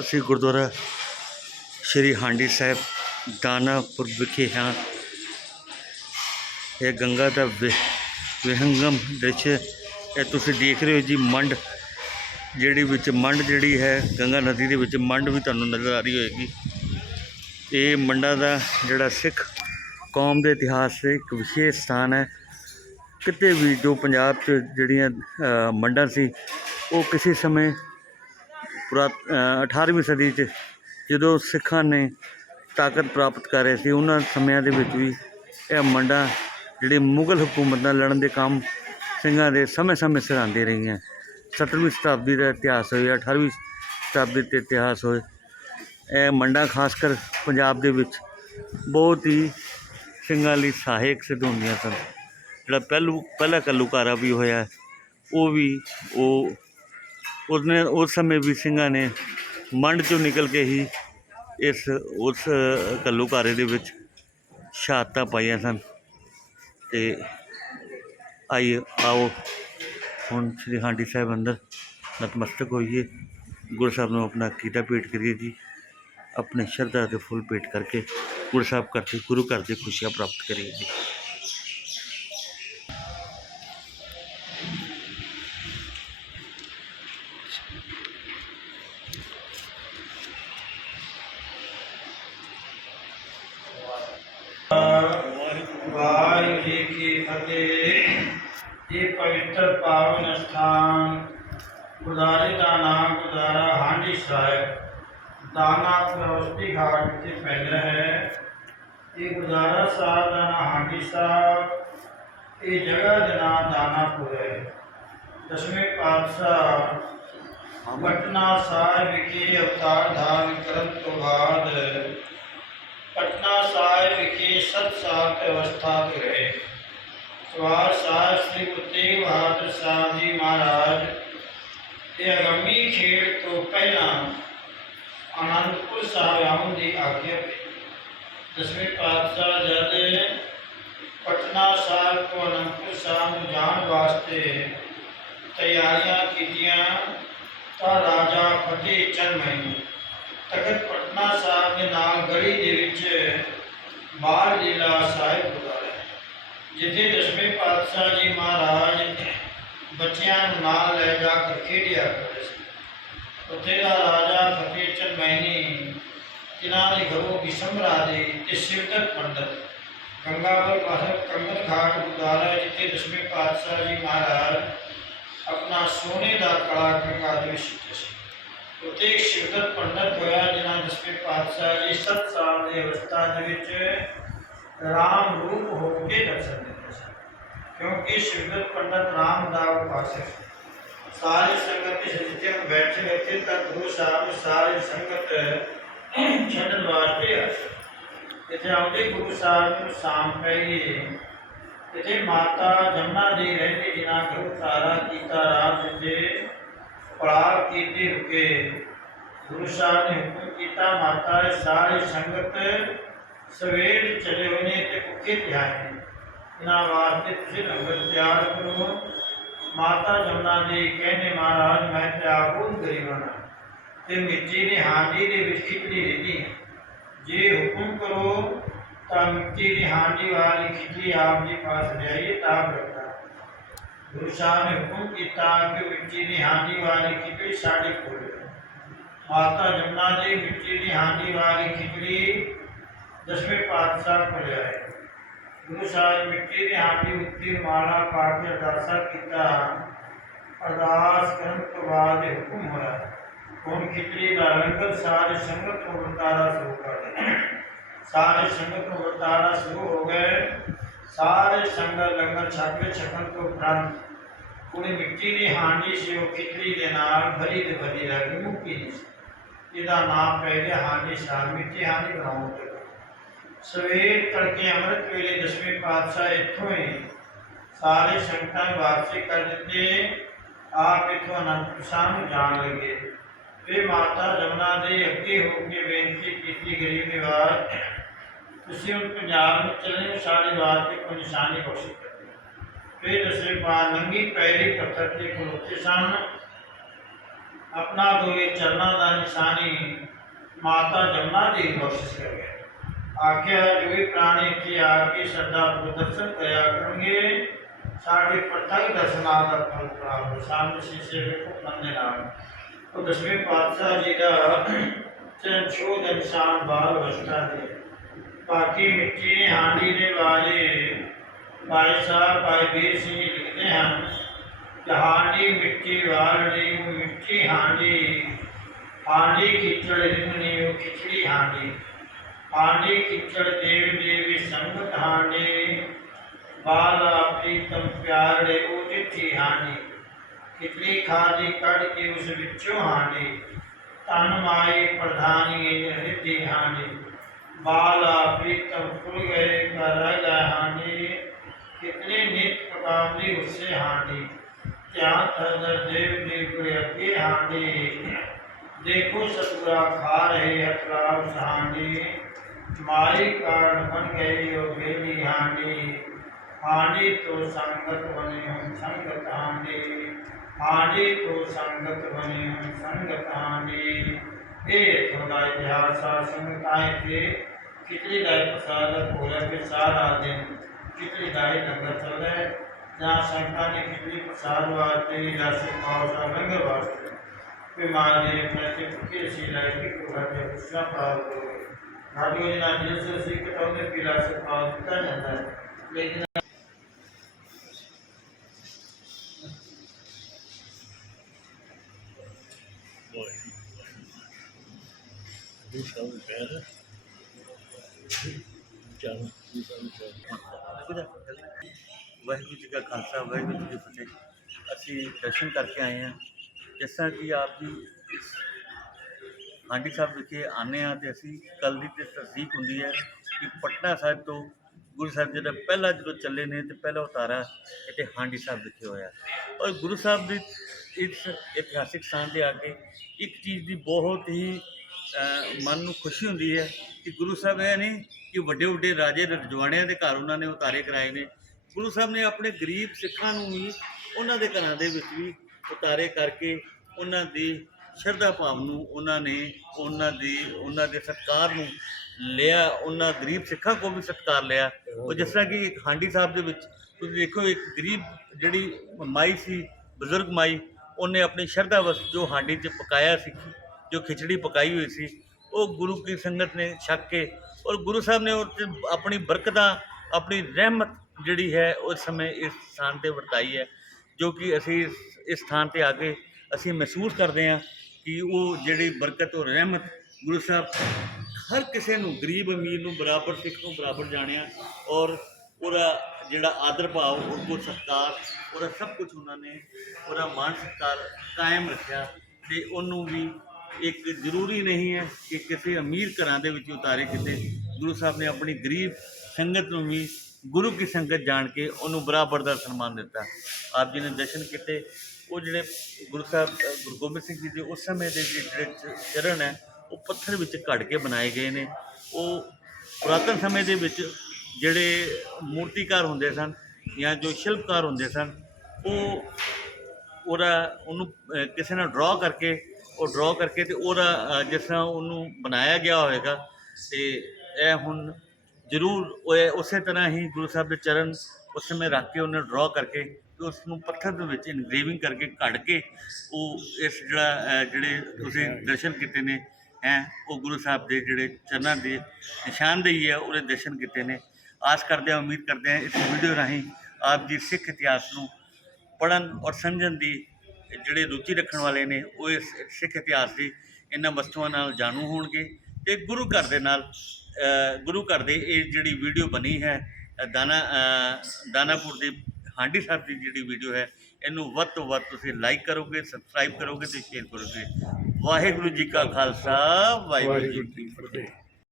ਅਸੀਂ ਗੁਰਦੁਆਰਾ ਸ਼੍ਰੀ ਹਾਂਡੀ ਸਾਹਿਬ ਦਾਨਾਪੁਰ ਵਿਖੇ ਹਾਂ। ਇਹ ਗੰਗਾ ਦਾ ਵਿ- ਵਿਹੰਗਮ ਦ੍ਰਿਸ਼ ਇਹ ਤੁਸੀਂ ਦੇਖ ਰਹੇ ਹੋ ਜੀ ਮੰਡ, ਜਿਹੜੀ ਵਿੱਚ ਮੰਡ ਜਿਹੜੀ ਹੈ, ਗੰਗਾ ਨਦੀ ਦੇ ਵਿੱਚ ਮੰਡ ਵੀ ਤੁਹਾਨੂੰ ਨਜ਼ਰ ਆ ਰਹੀ ਹੋਏਗੀ। ਇਹ ਮੰਡਾਂ ਦਾ ਜਿਹੜਾ ਸਿੱਖ ਕੌਮ ਦੇ ਇਤਿਹਾਸ 'ਚ ਇੱਕ ਵਿਸ਼ੇਸ਼ ਸਥਾਨ ਹੈ। ਕਿਤੇ ਵੀ ਜੋ ਪੰਜਾਬ 'ਚ ਜਿਹੜੀਆਂ ਮੰਡਾਂ ਸੀ, ਉਹ ਕਿਸੇ ਸਮੇਂ ਪੁਰਾ ਅ, 18ਵੀਂ ਸਦੀ 'ਚ ਜਦੋਂ ਸਿੱਖਾਂ ਨੇ ਤਾਕਤ ਪ੍ਰਾਪਤ ਕਰ ਰਹੇ ਸੀ ਉਹਨਾਂ ਸਮਿਆਂ ਦੇ ਵਿੱਚ ਵੀ ਇਹ ਮੰਡਾਂ ਜਿਹੜੇ ਮੁਗਲ ਹਕੂਮਤ ਨਾਲ ਲੜਨ ਦੇ ਕੰਮ ਸਿੰਘਾਂ ਦੇ ਸਮੇਂ-ਸਮੇਂ ਸਿਰ ਸਿਰਾਂਦੇ ਰਹੀਆਂ। 17ਵੀਂ ਸ਼ਤਾਬਦੀ ਦਾ ਇਤਿਹਾਸ ਹੋਇਆ 18ਵੀਂ ਸ਼ਤਾਬਦੀ ਤੇ ਇਤਿਹਾਸ ਹੋਏ। ਇਹ ਮੰਡਾਂ ਖਾਸ ਕਰ ਪੰਜਾਬ ਦੇ ਵਿੱਚ ਬਹੁਤ ਹੀ ਸਿੰਘਾਂ ਲਈ ਸਹਾਇਕ ਸਿੱਧ ਹੁੰਦੀਆਂ ਸਨ। ਜਿਹੜਾ ਪਹਿਲੂ ਪਹਿਲਾ ਘੱਲੂਘਾਰਾ ਵੀ ਹੋਇਆ ਉਹ ਵੀ ਉਹ ਉਸਨੇ ਉਸ ਸਮੇਂ ਵੀ ਸਿੰਘਾਂ ਨੇ ਮੰਡ ਚੋਂ ਨਿਕਲ ਕੇ ਹੀ ਇਸ, ਉਸ ਘੱਲੂਘਾਰੇ ਦੇ ਵਿੱਚ ਸ਼ਹਾਦਤਾਂ ਪਾਈਆਂ ਸਨ। ਤੇ ਆਈਏ ਆਓ, ਹੁਣ ਸ੍ਰੀ ਹਾਂਡੀ ਸਾਹਿਬ ਅੰਦਰ ਨਤਮਸਤਕ ਹੋਈਏ। ਗੁਰੂ ਸਾਹਿਬ ਨੂੰ ਆਪਣਾ ਕੀਤਾ ਭੇਟ ਕਰੀਏ ਜੀ। ਆਪਣੇ ਸ਼ਰਧਾ ਦੇ ਫੁੱਲ ਭੇਟ ਕਰਕੇ ਗੁਰੂ ਸਾਹਿਬ ਕਰਕੇ ਗੁਰੂ ਘਰ ਦੀ ਖੁਸ਼ੀਆਂ ਪ੍ਰਾਪਤ ਕਰੀਏ ਜੀ। ਦਾਨਾ ਪ੍ਰਵਸਤੀ ਘਾਟ ਵਿਖੇ ਪੈਂਦਾ ਹੈ ਇਹ ਗੁਰਦਾਰਾ ਸਾਹਿਬ ਦਾ ਨਾਮ ਹਾਂਡੀ ਸਾਹਿਬ ਇਹ ਜਗ੍ਹਾ ਦਾ ਨਾਮ ਦਾਨਾਪੁਰ ਹੈ ਦਸਵੇਂ ਪਾਤਸ਼ਾਹ ਪਟਨਾ ਸਾਹਿਬ ਵਿਖੇ ਅਵਤਾਰ ਧਾਰਨ ਕਰਨ ਤੋਂ ਬਾਅਦ ਪਟਨਾ ਸਾਹਿਬ ਵਿਖੇ ਸੱਤ ਸਾਲ ਤੇ ਅਵਸਥਾ ਤੇ ਰਹੇ ਸਵਾਰ ਸਾਹਿਬ ਸ੍ਰੀ ਗੁਰੂ ਤੇਗ ਬਹਾਦਰ ਸਾਹਿਬ ਜੀ ਮਹਾਰਾਜ ਇਹ ਅਗੰਮੀ ਖੇਡ ਤੋਂ ਪਹਿਲਾਂ ਆਨੰਦਪੁਰ ਸਾਹਿਬ ਆਉਣ ਦੀ ਆਗਿਆ ਪਈ ਦਸਵੇਂ ਪਾਤਸ਼ਾਹ ਜਦ ਪਟਨਾ ਸਾਹਿਬ ਤੋਂ ਅਨੰਦਪੁਰ ਸਾਹਿਬ ਨੂੰ ਜਾਣ ਵਾਸਤੇ ਤਿਆਰੀਆਂ ਕੀਤੀਆਂ ਤਾਂ ਰਾਜਾ ਫਤਿਹ ਚੰਦ ਮਹਿੰਗੀ ਤਖਤ ਪਟਨਾ ਸਾਹਿਬ ਦੇ ਨਾਲ ਗੜੀ ਦੇ ਵਿੱਚ ਬਾਲ ਲੀਲਾ ਸਾਹਿਬ ਗੁਰਦੁਆਰਾ ਹੈ ਜਿੱਥੇ ਦਸਵੇਂ ਪਾਤਸ਼ਾਹ ਜੀ ਮਹਾਰਾਜ ਬੱਚਿਆਂ ਨੂੰ ਨਾਲ ਲੈ ਜਾ ਕੇ ਖੇਡਿਆ ਕਰਦੇ ਸੀ ਉੱਥੇ ਦਾ ਰਾਜਾ ਫਤਿਹ ਚੰਦ ਮਹਿਨੀ ਜਿਨ੍ਹਾਂ ਦੇ ਘਰੋਂ ਬਿਸ਼ਮਰਾ ਦੇ ਤੇ ਸਿਵਦਤ ਪੰਡਤ ਗੰਗਾਵਰ ਪਾਸਰ ਕੰਗਨ ਘਾਟ ਗੁਰਦੁਆਰਾ ਹੈ, ਜਿੱਥੇ ਦਸਵੇਂ ਪਾਤਸ਼ਾਹ ਜੀ ਮਹਾਰਾਜ ਆਪਣਾ ਸੋਨੇ ਦਾ ਕੜਾ ਕੰਗਾ ਦੇ ਵਿੱਚ ਸਿੱਟੇ ਸੀ ਉੱਥੇ ਇੱਕ ਸ਼ਿਵਦਤ ਪੰਡਤ ਹੋਇਆ ਜਿਨ੍ਹਾਂ ਦਸਵੇਂ ਪਾਤਸ਼ਾਹ ਜੀ 7 ਸਾਲ ਦੀ ਅਵਸਥਾ ਦੇ ਵਿੱਚ ਰਾਮ ਰੂਪ ਹੋ ਕੇ ਦਰਸ਼ਨ ਦਿੰਦੇ ਸਨ ਕਿਉਂਕਿ ਸ਼ਿਵਦਤ ਪੰਡਤ ਰਾਮ ਦਾ ਉਪਾਸਕ ਸੀ ਸਾਰੀ ਸਾਰੀ ਸੰਗਤ ਛੱਡਣ ਵਾਸਤੇ ਆਏ। ਇੱਥੇ ਆਉਂਦੇ ਗੁਰੂ ਸਾਹਿਬ ਨੂੰ ਸ਼ਾਮ ਪੈ ਗਈ। ਮਾਤਾ ਜਮਨਾ ਜੀ ਰਹਿੰਦੀ, ਜਿਨ੍ਹਾਂ ਗੁਰੂ ਸਾਰਾ ਕੀਤਾ, ਰਾਤ ਦੇ ਪੜਾਅ ਕੀਤੇ, ਰੁਕੇ। ਗੁਰੂ ਸਾਹਿਬ ਨੇ ਹੁਕਮ ਕੀਤਾ, ਮਾਤਾ ਇਹ ਸੰਗਤ ਸਵੇਰ ਚਲੇ ਹੋਏ ਨੇ ਤੇ ਭੁੱਖੇ ਧਿਆਏ ਇਹਨਾਂ ਵਾਸਤੇ ਤੁਸੀਂ ਲੰਗਰ ਤਿਆਰ ਕਰੋ। ਮਾਤਾ ਜਮਨਾ ਜੀ ਕਹਿੰਦੇ, ਮਹਾਰਾਜ, ਮੈਂ ਤੇ ਆਗੂਨ ਗਰੀਬਾਂ ਤੇ ਮਿੱਟੀ ਦੀ ਹਾਂਡੀ ਦੇ ਵਿੱਚ ਖਿਚੜੀ ਰਹਿੰਦੀ ਹੈ ਜੇ ਹੁਕਮ ਕਰੋ ਤਾਂ ਮਿੱਟੀ ਦੀ ਹਾਂਡੀ ਵਾਲੀ ਖਿਚੜੀ ਆਪ ਜੀ ਪਾਸ ਲਿਆਈਏ ਤਾਂ ਰੱਖਦਾ ਗੁਰੂ ਸਾਹਿਬ ਨੇ ਹੁਕਮ ਕੀਤਾ ਕਿ ਮਿੱਟੀ ਦੀ ਹਾਂਡੀ ਵਾਲੀ ਖਿਚੜੀ ਸਾਡੇ ਕੋਲ ਹੈ। ਮਾਤਾ ਜਮਨਾ ਜੀ ਮਿੱਟੀ ਦੀ ਹਾਂਡੀ ਵਾਲੀ ਖਿਚੜੀ ਦਸਵੇਂ ਪਾਤਸ਼ਾਹ ਕੋਲ ਆਏ ਗੁਰੂ ਸਾਹਿਬ ਮਿੱਟੀ ਦੀ ਹਾਂਡੀ ਉੱਤੇ ਮਾਲਾ ਪਾ ਕੇ ਅਰਦਾਸਾ ਕੀਤਾ ਅਰਦਾਸ ਕਰਨ ਤੋਂ ਬਾਅਦ ਇਹ ਹੁਕਮ ਹੋਇਆ ਹੁਣ ਖਿਚੜੀ ਦਾ ਲੰਗਰ ਸਾਰੀ ਸੰਗਤ ਨੂੰ ਵਰਤਾਰਾ ਸ਼ੁਰੂ ਕਰ ਦਿੱਤਾ ਸਾਰੇ ਸੰਗਤ ਨੂੰ ਵਰਤਾਰਾ ਸ਼ੁਰੂ ਹੋ ਗਏ। ਸਾਰੇ ਸੰਗਤ ਲੰਗਰ ਛਕ ਕੇ ਛਕਣ ਤੋਂ ਉਪਰੰਤ ਉਹਨੇ ਮਿੱਟੀ ਦੀ ਹਾਂਡੀ ਸੀ ਉਹ ਖਿਚੜੀ ਦੇ ਨਾਲ ਭਰੀ ਤੇ ਭਰੀ ਰਹਿ ਗਈ ਮੁੱਕੀ ਇਹਦਾ ਨਾਮ ਪੈ ਗਿਆ ਹਾਂਡੀ ਸ਼ਾਹ ਮਿੱਟੀ ਹਾਂਡੀ ਬਣਾਉਣ ਤੇ। ਸਵੇਰ ਤੜਕੇ ਅੰਮ੍ਰਿਤ ਵੇਲੇ ਦਸਵੇਂ ਪਾਤਸ਼ਾਹ ਇੱਥੋਂ ਹੀ ਸਾਰੇ ਸੰਗਤਾਂ ਨੂੰ ਵਾਪਸੀ ਕਰ ਦਿੱਤੇ। ਆਪ ਇੱਥੋਂ ਅਨੰਦਪੁਰ ਸਾਹਿਬ ਨੂੰ ਜਾਣ ਲੱਗੇ। ਫਿਰ ਮਾਤਾ ਜਮਨਾ ਦੇ ਅੱਗੇ ਹੋ ਕੇ ਬੇਨਤੀ ਕੀਤੀ ਗਰੀਬ ਨਿਵਾਜ ਤੁਸੀਂ ਹੁਣ ਪੰਜਾਬ ਨੂੰ ਚੱਲਣੇ ਸਾਡੇ ਵਾਸਤੇ ਕੋਈ ਨਿਸ਼ਾਨੀ ਘੋਸ਼ਿਤ ਕਰਨੀ ਫਿਰ ਦਸਵੇਂ ਪਾਤ ਨੰਗੀ ਪੈਰੀ ਪੱਥਰ ਤੇ ਖਲੋਤੇ ਸਨ। ਆਪਣਾ ਦੋਏ ਚਰਨਾਂ ਦਾ ਨਿਸ਼ਾਨੀ ਮਾਤਾ ਜਮਨਾ ਦੀ ਬਖਸ਼ਿਸ਼ ਕਰੇ ਆਖਿਆ ਜੋ ਪ੍ਰਾਣੀ ਕੀ ਆ ਕੇ ਸ਼ਰਧਾ ਪ੍ਰਦਰਸ਼ਨ ਕਰਿਆ ਕਰਨਗੇ ਸਾਡੇ ਪ੍ਰਤੱਖ ਦਰਸ਼ਨਾਂ ਦਾ ਫਲ ਪ੍ਰਾਪਤ ਸਾਹਮਣੇ ਸ਼ੀਸ਼ੇ ਵਿੱਚ ਮੰਨੇ ਨਾਲ ਉਹ ਦਸਵੇਂ ਪਾਤਸ਼ਾਹ ਜੀ ਦਾ ਚਰਨ ਛੋਹ ਬਾਲ ਅਵਸਥਾ ਦੇ। ਬਾਕੀ ਮਿੱਟੀ, ਹਾਂਡੀ ਦੇ ਵਾਲੇ ਭਾਈ ਸਾਹਿਬ, ਭਾਈ ਵੀਰ ਸਿੰਘ ਲਿਖਦੇ ਹਨ ਕਹਾਣੀ ਮਿੱਟੀ ਵਾਲਣੀ ਮਿੱਟੀ ਹਾਂਡੀ ਹਾਂਡੀ ਖਿਚੜ ਰਿੰਗਣੀ ਉਹ ਖਿਚੜੀ ਹਾਂਡੀ। ਹਾਂਡੀ ਖਿਚੜ ਦੇਵ ਦੇਵੀ ਸੰਗਤ ਹਾਂਡੀ, ਬਾਲਾ ਪ੍ਰੀਤਮ ਪਿਆਰੇ ਉਹ ਚਿੱਠੀ ਹਾਂਡੀ। ਖਿਚੜੀ ਖਾਦੀ ਕੱਢ ਕੇ ਉਸ ਵਿੱਚੋਂ ਹਾਂਡੀ। ਤਨ ਮਾਈ ਪ੍ਰਧਾਨੀ ਰਿੱਧੀ ਹਾਂਡੀ। ਬਾਲਾ ਪ੍ਰੀਤਮ ਫੁੱਲ ਗਏ ਕਰ ਰਾਜਾ ਹਾਂਡੀ। ਕਿਤਨੇ ਨਿਤ ਪ੍ਰਕਾਮਦੀ ਉਸੇ ਹਾਂਡੀ। ਧਿਆਨ ਥਦਰ ਦੇਵ ਦੀ ਗੁਰੇ ਅੱਗੇ ਹਾਂਡੀ। ਦੇਖੋ ਸਤਿਗੁਰਾ ਖਾ ਰਹੇ ਅਤਰਾਬ ਸਹਾਂਡੀ ਮਾਈ ਕਾਰਨ ਬਨ ਗਈ ਉਹ ਬੇਲੀ ਹਾਂਡੀ। ਹਾਨੀ ਤੋਂ ਸੰਗਤ ਬਨੇ ਹਮ ਸੰਗਤ ਹਾਂਡੀ ਹਾਨੀ ਤੋਂ ਸੰਗਤ ਬਨੇ ਹਮ ਸੰਗਤ ਹਾਂਡੀ ਇਹ ਤੁਹਾਡਾ ਇਤਿਹਾਸ ਆ ਸੰਗਤਾਂ ਕੇ ਕਿਤਨੀ ਦਾ ਪ੍ਰਸਾਦ ਪੂਰਾ ਕੇ ਸਾਰਾ ਦਿਨ ਕਿਤਨੀ ਦਾ ਹੀ ਲੰਗਰ ਚੱਲਦਾ ਹੈ ਜਾਂ ਸੰਗਤਾਂ ਨੇ ਕਿਤਨੀ ਪ੍ਰਸਾਦ ਵਾਸਤੇ ਜਾਂ ਸਿਖਾਉ ਲੰਗਰ ਵਾਸਤੇ ਬਿਮਾਰ ਦੇ ਪ੍ਰਤੀ ਭੁੱਖੇ ਸੀ ਲੈ ਕੇ ਕੋਹਰ ਦੇ ਪੁੱਛਣਾ ਪ੍ਰਾਪਤ ਹੋ ਗਏ ਸਾਡੀ ਉਹ ਨਾਲ ਜਿਸ ਅਸੀਂ ਕਟਾਉਂਦੇ ਪੀਲਾ ਸਿਖਾਉ ਦਿੱਤਾ ਜਾਂਦਾ ਹੈ ਲੇਕਿਨ ਵਾਹਿਗੁਰੂ ਜੀ ਕਾ ਖਾਲਸਾ, ਵਾਹਿਗੁਰੂ ਜੀ ਕੀ ਫਤਿਹ। ਅਸੀਂ ਦਰਸ਼ਨ ਕਰਕੇ ਆਏ ਹਾਂ। ਜਿਸ ਤਰ੍ਹਾਂ ਕਿ ਆਪ ਜੀ ਇਸ ਹਾਂਡੀ ਸਾਹਿਬ ਵਿਖੇ ਆਨੇ ਆ ਤੇ ਅਸੀਂ ਕੱਲ ਦੀ ਤੇ ਤਸਦੀਕ ਹੁੰਦੀ ਹੈ ਕਿ ਪਟਨਾ ਸਾਹਿਬ ਤੋਂ ਗੁਰੂ ਸਾਹਿਬ ਜੀ ਦਾ ਪਹਿਲਾ ਜਦੋਂ ਚੱਲੇ ਨੇ ਤੇ ਪਹਿਲਾ ਉਤਾਰਾ ਇੱਥੇ ਹਾਂਡੀ ਸਾਹਿਬ ਵਿਖੇ ਹੋਇਆ। ਔਰ ਗੁਰੂ ਸਾਹਿਬ ਦੀ ਇਸ ਇਤਿਹਾਸਿਕ ਸਥਾਨ ਤੇ ਆ ਕੇ ਇੱਕ ਚੀਜ਼ ਦੀ ਬਹੁਤ ਹੀ ਮਨ ਨੂੰ ਖੁਸ਼ੀ ਹੁੰਦੀ ਹੈ ਕਿ ਗੁਰੂ ਸਾਹਿਬ ਇਹ ਨਹੀਂ ਕਿ ਵੱਡੇ ਵੱਡੇ ਰਾਜੇ ਰਜਵਾੜਿਆਂ ਦੇ ਘਰ ਉਹਨਾਂ ਨੇ ਉਤਾਰੇ ਕਰਾਏ ਨੇ। ਗੁਰੂ ਸਾਹਿਬ ਨੇ ਆਪਣੇ ਗਰੀਬ ਸਿੱਖਾਂ ਨੂੰ ਵੀ ਉਹਨਾਂ ਦੇ ਘਰਾਂ ਦੇ ਵਿੱਚ ਵੀ ਉਤਾਰੇ ਕਰਕੇ ਉਹਨਾਂ ਦੀ ਸ਼ਰਧਾ ਭਾਵ ਨੂੰ ਉਹਨਾਂ ਨੇ ਉਹਨਾਂ ਦੀ ਉਹਨਾਂ ਦੇ ਸਤਕਾਰ ਨੂੰ ਲਿਆ, ਉਹਨਾਂ ਗਰੀਬ ਸਿੱਖਾਂ ਕੋਲ ਵੀ ਸਤਕਾਰ ਲਿਆ। ਉਹ ਜਿਸ ਤਰ੍ਹਾਂ ਕਿ ਇੱਕ ਹਾਂਡੀ ਸਾਹਿਬ ਦੇ ਵਿੱਚ ਤੁਸੀਂ ਦੇਖੋ, ਇੱਕ ਗਰੀਬ ਜਿਹੜੀ ਮਾਈ ਸੀ, ਬਜ਼ੁਰਗ ਮਾਈ, ਉਹਨੇ ਆਪਣੀ ਸ਼ਰਧਾ ਵਸ ਜੋ ਹਾਂਡੀ 'ਚ ਪਕਾਇਆ ਸੀ ਜੋ ਖਿਚੜੀ ਪਕਾਈ ਹੋਈ ਸੀ, ਉਹ ਗੁਰੂ ਕੀ ਸੰਗਤ ਨੇ ਛਕ ਕੇ ਔਰ ਗੁਰੂ ਸਾਹਿਬ ਨੇ ਉਹ ਆਪਣੀ ਬਰਕਤਾਂ, ਆਪਣੀ ਰਹਿਮਤ ਜਿਹੜੀ ਹੈ, ਉਸ ਸਮੇਂ ਇਸ ਸਥਾਨ ਤੇ ਵਰਤਾਈ ਹੈ, ਜੋ ਕਿ ਅਸੀਂ ਇਸ- ਇਸ ਸਥਾਨ ਤੇ ਆ ਕੇ ਅਸੀਂ ਮਹਿਸੂਸ ਕਰਦੇ ਹਾਂ ਕਿ ਉਹ ਜਿਹੜੀ ਬਰਕਤ ਔਰ ਰਹਿਮਤ ਗੁਰੂ ਸਾਹਿਬ ਹਰ ਕਿਸੇ ਨੂੰ, ਗਰੀਬ ਅਮੀਰ ਨੂੰ ਬਰਾਬਰ, ਸਿੱਖ ਨੂੰ ਬਰਾਬਰ ਜਾਣਿਆ ਔਰ ਉਹਦਾ ਜਿਹੜਾ ਆਦਰ ਭਾਵ, ਉਹਦਾ ਸਤਕਾਰ, ਉਹਦਾ ਸਭ ਕੁਝ ਉਹਨਾਂ ਨੇ, ਉਹਦਾ ਮਾਨ ਸਤਕਾਰ ਕਾਇਮ ਰੱਖਿਆ ਤੇ ਉਹਨੂੰ ਵੀ ਇੱਕ ਜ਼ਰੂਰੀ ਨਹੀਂ ਹੈ ਕਿ ਕਿਸੇ ਅਮੀਰ ਘਰਾਂ ਦੇ ਵਿੱਚ ਉਤਾਰੇ ਕਿਤੇ। ਗੁਰੂ ਸਾਹਿਬ ਨੇ ਆਪਣੀ ਗਰੀਬ ਸੰਗਤ ਨੂੰ ਵੀ, ਗੁਰੂ ਕੀ ਸੰਗਤ ਜਾਣ ਕੇ ਉਹਨੂੰ ਬਰਾਬਰ ਦਾ ਸਨਮਾਨ ਦਿੱਤਾ। ਆਪ ਜੀ ਨੇ ਦਰਸ਼ਨ ਕੀਤੇ। ਉਹ ਜਿਹੜੇ ਗੁਰੂ ਸਾਹਿਬ, ਗੁਰੂ ਗੋਬਿੰਦ ਸਿੰਘ ਜੀ ਦੇ ਉਸ ਸਮੇਂ ਦੇ ਜਿਹੜੇ ਚ- ਚਰਨ ਹੈ, ਉਹ ਪੱਥਰ ਵਿੱਚ ਘੜ ਕੇ ਬਣਾਏ ਗਏ ਨੇ। ਉਹ ਪੁਰਾਤਨ ਸਮੇਂ ਦੇ ਵਿੱਚ ਜਿਹੜੇ ਮੂਰਤੀਕਾਰ ਹੁੰਦੇ ਸਨ ਜਾਂ ਜੋ ਸ਼ਿਲਪਕਾਰ ਹੁੰਦੇ ਸਨ, ਉਹ ਉਹਦਾ, ਉਹਨੂੰ ਕਿਸੇ ਨਾਲ ਡਰਾ ਕਰਕੇ ਉਹ ਡਰਾ ਕਰਕੇ ਤੇ ਉਹਦਾ ਜਿਸ ਤਰ੍ਹਾਂ ਉਹਨੂੰ ਬਣਾਇਆ ਗਿਆ ਹੋਵੇਗਾ, ਤੇ ਇਹ ਹੁਣ ਜ਼ਰੂਰ ਉਹ ਉਸੇ ਤਰ੍ਹਾਂ ਹੀ ਗੁਰੂ ਸਾਹਿਬ ਦੇ ਚਰਨ ਉਸ ਸਮੇਂ ਰੱਖ ਕੇ ਉਹਨੇ ਡਰਾ ਕਰਕੇ ਤੇ ਉਸ ਨੂੰ ਪੱਥਰ ਦੇ ਵਿੱਚ ਇਨਗਰੇਵਿੰਗ ਕਰਕੇ ਕੱਢ ਕੇ ਉਹ ਇਸ ਜਿਹੜਾ ਜਿਹੜੇ ਤੁਸੀਂ ਦਰਸ਼ਨ ਕੀਤੇ ਨੇ, ਹੈ, ਉਹ ਗੁਰੂ ਸਾਹਿਬ ਦੇ ਜਿਹੜੇ ਚਰਨਾਂ ਦੀ ਨਿਸ਼ਾਨਦੇਹੀ ਹੈ ਉਹਦੇ ਦਰਸ਼ਨ ਕੀਤੇ ਨੇ। ਆਸ ਕਰਦੇ ਹਾਂ, ਉਮੀਦ ਕਰਦੇ ਹਾਂ, ਇਸ ਵੀਡੀਓ ਰਾਹੀਂ ਆਪ ਜੀ ਸਿੱਖ ਇਤਿਹਾਸ ਨੂੰ ਪੜਨ ਔਰ ਸਮਝਣ ਦੀ ਜਿਹੜੇ ਰੁਚੀ ਰੱਖਣ ਵਾਲੇ ਨੇ ਉਹ ਇਸ ਸਿੱਖ ਇਤਿਹਾਸ ਦੀ ਇਹਨਾਂ ਵਸਤੂਆਂ ਨਾਲ ਜਾਣੂ ਹੋਣਗੇ ਤੇ ਗੁਰੂ ਘਰ ਦੇ ਨਾਲ ਗੁਰੂ ਘਰ ਦੇ ਇਹ ਜਿਹੜੀ ਵੀਡੀਓ ਬਣੀ ਹੈ ਅ, ਦਾਨਾਪੁਰ ਦੀ ਹਾਂਡੀ ਸਾਹਿਬ ਦੀ ਜਿਹੜੀ ਵੀਡੀਓ ਹੈ ਇਹਨੂੰ ਵੱਧ ਤੋਂ ਵੱਧ ਤੁਸੀਂ ਲਾਈਕ ਕਰੋਗੇ ਸਬਸਕ੍ਰਾਈਬ ਕਰੋਗੇ ਤੇ ਸ਼ੇਅਰ ਕਰੋਗੇ। ਵਾਹਿਗੁਰੂ ਜੀ ਕਾ ਖਾਲਸਾ ਵਾਹਿਗੁਰੂ ਜੀ ਕੀ ਫਤਿਹ।